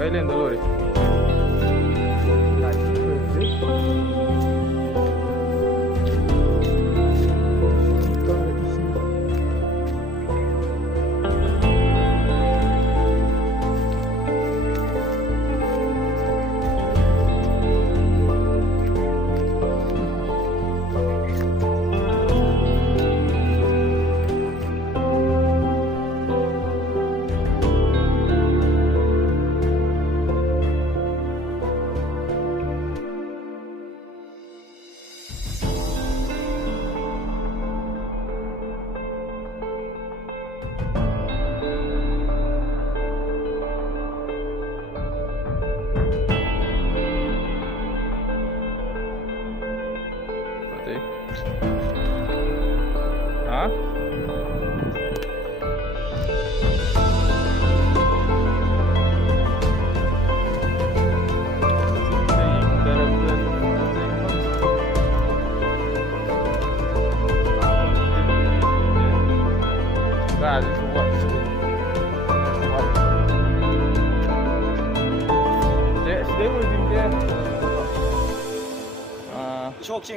Kailan Dolores? Hả? Ra chứ không vậy. Stay with him there.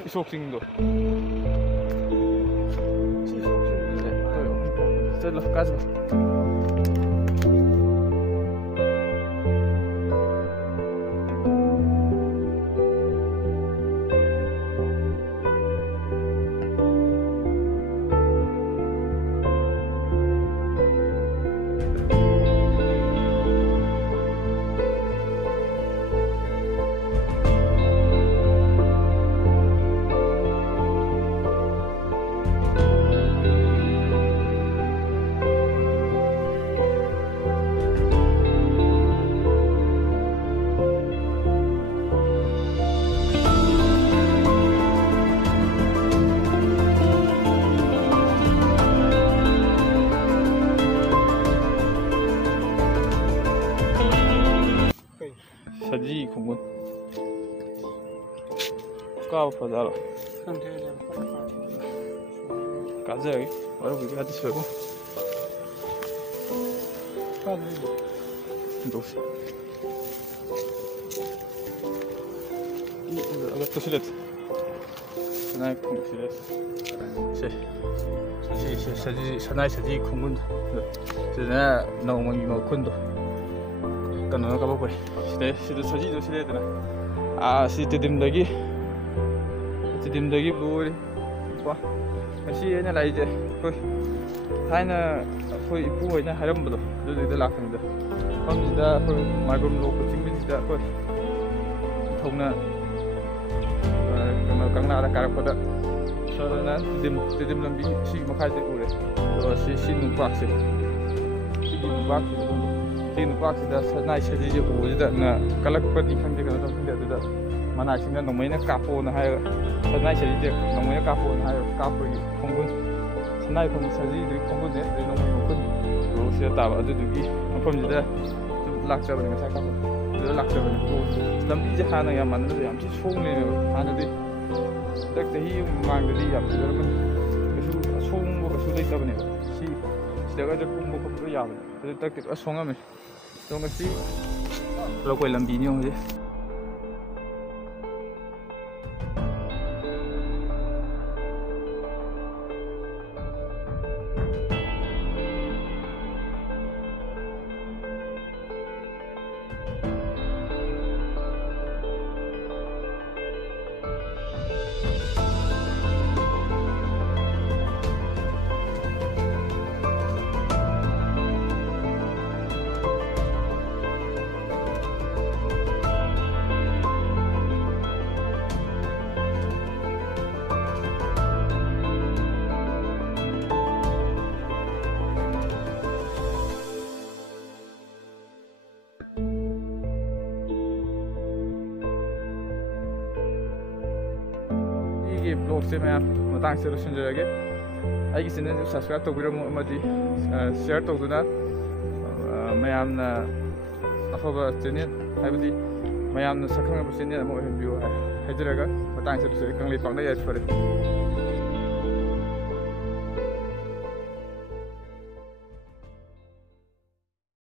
Shoking도. Stella, casa. 사지 공군 까고 보자라 가자 여기 여러분 여기 하지 말고 도시 이거 또 실례 사나이 공군 실례 사나이 공군 제가 너무 이거 Kano ka ba ko sida saji do sida dana si tidimdagi buri kwa asi ena lai je koi thaina koi ipu hoina harambado du da lakhnida famida koi marbum lo ko chingmida koi thongna kano kangna da karakpada sarana tidim lambi si makhai de ure to si nu pak se si nu pak Tin pak sida sanai saji je uida na kalak pati khang de kana thang de da mana singna nomaina kapo na hai sanai saji je nomaina kapo na hai kapo gi khongun sanai khong saji de khongun de nomai khon ro se ta ba du gi phom ji da lakcha ba ngai ka ba lakcha ba ko lambi je hana ya man de yam chi chong ne hana de dak de hi mang de yam de man su chong bo su dei ta ba ne si daga de kum bo ko ya ba de tak de songa me तो मसी लोग कोई लंबी नहीं होंगे ꯉꯁꯤꯒꯤ ꯕ꯭ꯂꯣꯒꯁꯦ ꯃꯌꯥꯝ ꯃꯇꯥꯡꯁꯤꯗ ꯂꯣꯏꯁꯤꯟꯖꯔꯒꯦ ꯑꯩꯒꯤ ꯆꯦꯅꯦꯜꯁꯨ ꯁꯕꯁꯀ꯭ꯔꯥꯏꯕ ꯇꯧꯕꯤꯔꯝꯃꯨ ꯑꯃꯗꯤ ꯁꯤꯌꯔ ꯇꯧꯗꯨꯅ ꯃꯌꯥꯝꯅ ꯑꯐꯕ ꯆꯦꯅꯦꯜ ꯍꯥꯏꯕꯗꯤ ꯃꯌꯥꯝꯅ ꯁꯛꯈꯪꯅꯕ ꯆꯦꯅꯦꯜ ꯑꯃ ꯑꯣꯏꯍꯟꯕꯤꯌꯨ ꯍꯥꯏꯖꯔꯒ ꯃꯇꯥꯡꯁꯤꯗꯁꯨ ꯑꯩ ꯀꯪꯂꯩꯄꯥꯛꯅ ꯌꯥꯏꯐꯔꯦ